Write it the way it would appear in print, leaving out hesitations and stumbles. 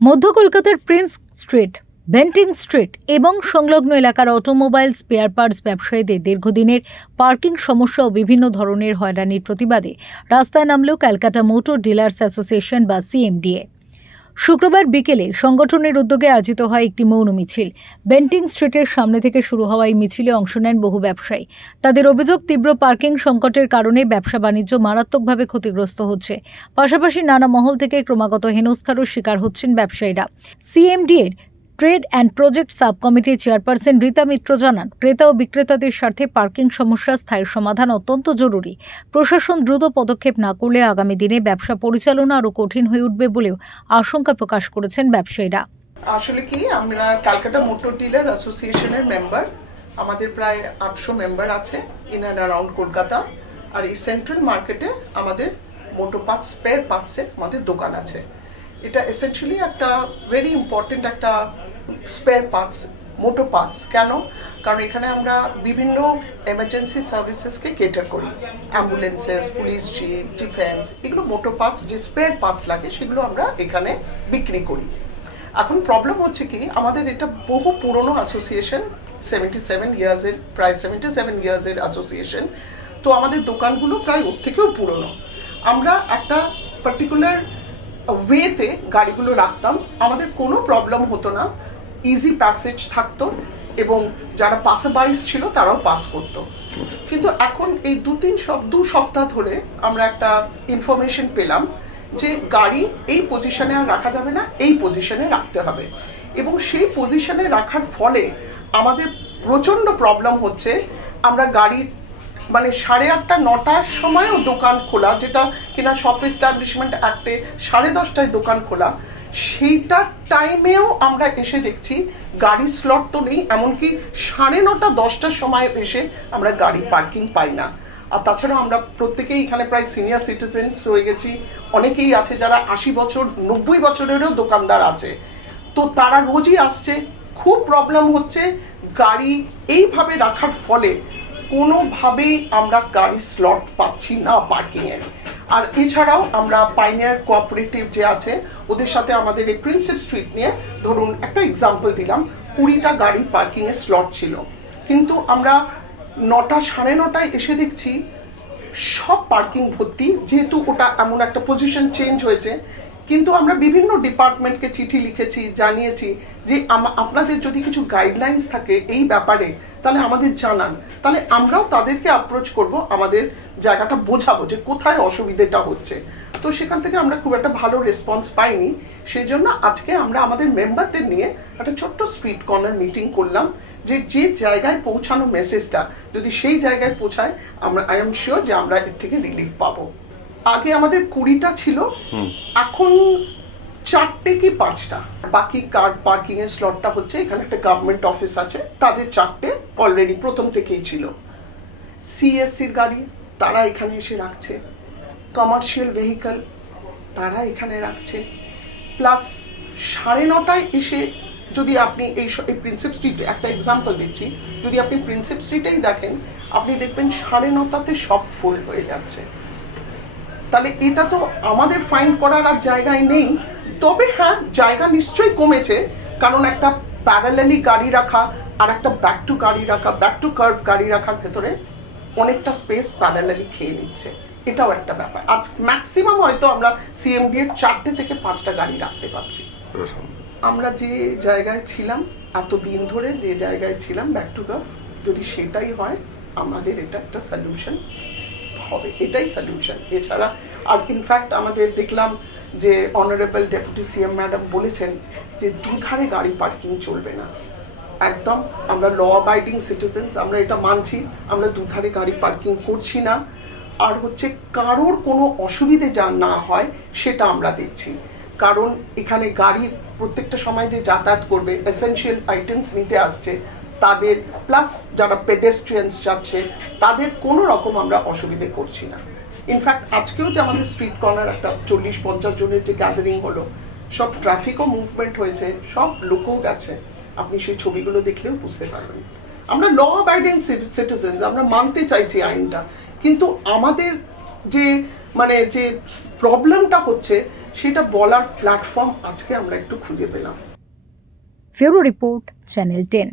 মধ্য কলকাতার Prince street, Bentinck street এবং সংলগ্ন এলাকার অটোমোবাইল স্পেয়ার পার্টস ব্যবসায়ীদের দীর্ঘদিনের পার্কিং সমস্যা ও বিভিন্ন ধরনের হয়রানির প্রতিবাদে রাস্তায় নামল ক্যালকাটা মোটর ডিলার্স অ্যাসোসিয়েশন বা সিএমডিএ। শুক্রবার বিকেলে সংগঠনের উদ্যোগে আয়োজিত হয় একটি মৌন মিছিল। বেন্টিং স্ট্রিটের সামনে থেকে শুরু হওয়া এই মিছিলে অংশ নেন বহু ব্যবসায়ী। তাদের অভিযোগ, তীব্র পার্কিং সংকটের কারণে ব্যবসা বাণিজ্য মারাত্মকভাবে ক্ষতিগ্রস্ত হচ্ছে। পাশাপাশি নানা মহল থেকে ক্রমাগত হেনস্থারও শিকার হচ্ছেন ব্যবসায়ীরা। সিএমডিএর ট্রেড অ্যান্ড প্রজেক্ট সাব কমিটির চেয়ারপারসন রীতা মিত্র জানান, ক্রেতা ও বিক্রেতাদের স্বার্থে পার্কিং সমস্যার স্থায়ী সমাধান অত্যন্ত জরুরি। প্রশাসন দ্রুত পদক্ষেপ না করলে আগামী দিনে ব্যবসা পরিচালনা আরও কঠিন হয়ে উঠবে বলেও আশঙ্কা প্রকাশ করেছেন ব্যবসায়ীরা। আসলে কি, আমরা ক্যালকাটা মোটর ডিলার অ্যাসোসিয়েশনের মেম্বার। আমাদের প্রায় 800 মেম্বার আছে ইন অ্যান্ড অ্যারাউন্ড কলকাতা। আর এই সেন্ট্রাল মার্কেটে আমাদের মোটর পার্টস, স্পেয়ার পার্টসের আমাদের দোকান আছে। এটা এসেনশিয়ালি একটা ভেরি ইম্পর্টেন্ট একটা স্পেয়ার পার্টস, মোটর পার্টস। কেন? কারণ এখানে আমরা বিভিন্ন এমার্জেন্সি সার্ভিসেসকে কেটার করি। অ্যাম্বুলেন্সেস, পুলিশ জিপ, ডিফেন্স, এগুলো মোটর পার্টস যে স্পেয়ার পার্টস লাগে সেগুলো আমরা এখানে বিক্রি করি। এখন প্রবলেম হচ্ছে কি, আমাদের এটা বহু পুরনো অ্যাসোসিয়েশন, 77 ইয়ার্সের, প্রায় 77 ইয়ার্সের অ্যাসোসিয়েশন। তো আমাদের দোকানগুলো প্রায় ওর থেকেও পুরনো। আমরা একটা পার্টিকুলার ওয়েতে গাড়িগুলো রাখতাম, আমাদের কোনো প্রবলেম হতো না, ইজি প্যাসেজ থাকতো এবং যারা পাসাবাইজ ছিল তারাও পাস করতো। কিন্তু এখন এই দু সপ্তাহ ধরে আমরা একটা ইনফরমেশন পেলাম যে গাড়ি এই পজিশনে আর রাখা যাবে না, এই পজিশনে রাখতে হবে। এবং সেই পজিশনে রাখার ফলে আমাদের প্রচণ্ড প্রবলেম হচ্ছে। আমরা গাড়ি মানে 8:30 9টার সময়ও দোকান খোলা, যেটা কিনা শপ এস্টাবলিশমেন্ট অ্যাক্টে 10:30টায় দোকান খোলা, সেইটার টাইমেও আমরা এসে দেখছি গাড়ির স্লট তো নেই। এমনকি 9:30 10টার সময় এসে আমরা গাড়ি পার্কিং পাই না। আর তাছাড়া আমরা প্রত্যেকেই এখানে প্রায় সিনিয়র সিটিজেন্স হয়ে গেছি। অনেকেই আছে যারা 80 বছর 90 বছরেরও দোকানদার আছে। তো তারা রোজই আসছে, খুব প্রবলেম হচ্ছে। গাড়ি এইভাবে রাখার ফলে কোনোভাবেই আমরা গাড়ি স্লট পাচ্ছি না পার্কিংয়ের। আর এছাড়াও আমরা পাইনিয়ার কোঅপারেটিভ যে আছে ওদের সাথে আমাদের এই প্রিন্সেপ স্ট্রিট নিয়ে, ধরুন একটা এক্সাম্পল দিলাম, 20টা গাড়ি পার্কিংয়ের স্লট ছিল, কিন্তু আমরা 9টা 9:30টায় এসে দেখছি সব পার্কিং ভর্তি। যেহেতু ওটা এমন একটা পজিশন চেঞ্জ হয়েছে, কিন্তু আমরা বিভিন্ন ডিপার্টমেন্টকে চিঠি লিখেছি, জানিয়েছি যে আপনাদের যদি কিছু গাইডলাইন্স থাকে এই ব্যাপারে তাহলে আমাদের জানান, তাহলে আমরাও তাদেরকে অ্যাপ্রোচ করব, আমাদের জায়গাটা বোঝাবো যে কোথায় অসুবিধাটা হচ্ছে। তো সেখান থেকে আমরা খুব একটা ভালো রেসপন্স পাইনি। সেই জন্য আজকে আমরা আমাদের মেম্বারদের নিয়ে একটা ছোট্ট স্ট্রিট কর্নার মিটিং করলাম, যে যে জায়গায় পৌঁছানো মেসেজটা যদি সেই জায়গায় পৌঁছায়, আমরা আই এম শিওর যে আমরা এর থেকে রিলিফ পাবো। আগে আমাদের 20টা ছিল, এখন 4টে কি 5টা। বাকি কার পার্কিং এর স্লটটা হচ্ছে এখানে একটা গভর্নমেন্ট অফিস আছে, তাদের 4টে অলরেডি প্রথম থেকেই ছিল। সিএসসির গাড়ি তারা এখানে এসে রাখছে, কমার্শিয়াল ভেহিকল তারা এখানে রাখছে। প্লাস 9:30টায় এসে যদি আপনি এই প্রিন্সেপ স্ট্রিট একটা এক্সাম্পল দিচ্ছি, যদি আপনি প্রিন্সেপ স্ট্রিটেই দেখেন, আপনি দেখবেন 9:30টাতে সব ফুল হয়ে যাচ্ছে। তাহলে এটা তো আমাদের ফাইন্ড করার আর জায়গায় নেই। তবে হ্যাঁ, জায়গা নিশ্চয়ই কমেছে, কারণ একটা প্যারালালি গাড়ি রাখা আর একটা ব্যাক টু গাড়ি রাখা, ব্যাক টু কার্ভ গাড়ি রাখার ভেতরে অনেকটা স্পেস প্যারালালি খেয়ে নিচ্ছে, এটাও একটা ব্যাপার। আজ ম্যাক্সিমাম হয়তো আমরা সিএমডি এর 4টে থেকে 5টা গাড়ি রাখতে পারছি। আমরা যে জায়গায় ছিলাম এতদিন ধরে, যে জায়গায় ছিলাম ব্যাক টু কার্ভ, যদি সেটাই হয় আমাদের এটা একটা সলিউশন হবে, এটাই সলিউশন। এছাড়া আর ইনফ্যাক্ট আমাদের দেখলাম যে অনারেবল ডেপুটি সিএম ম্যাডাম বলেছেন যে দুধারে গাড়ি পার্কিং চলবে না। একদম আমরা ল অ্যাবাইডিং সিটিজেন্স, আমরা এটা মানছি, আমরা দুধারে গাড়ি পার্কিং করছি না। আর হচ্ছে কারোর কোনো অসুবিধে যা না হয় সেটা আমরা দেখছি, কারণ এখানে গাড়ি প্রত্যেকটা সময় যে যাতায়াত করবে, এসেনশিয়াল আইটেমস নিতে আসছে তাদের, প্লাস যারা পেডেস্ট্রিয়ানস যাচ্ছে তাদের কোনো রকম আমরা অসুবিধে করছি না। ইনফ্যাক্ট আজকেও যে আমাদের স্ট্রিট কর্নার একটা 40-50 জনের যে গ্যাদারিং হলো, সব ট্রাফিকও মুভমেন্ট হয়েছে, সব লোকও গেছে, আপনি সেই ছবিগুলো দেখলেও বুঝতে পারবেন। আমরা ল অ্যাবাইডিং সিটিজেন্স, আমরা মানতে চাইছি আইনটা, কিন্তু আমাদের যে মানে যে প্রবলেমটা হচ্ছে সেটা বলার প্ল্যাটফর্ম আজকে আমরা একটু খুঁজে পেলাম। Bureau report, channel 10।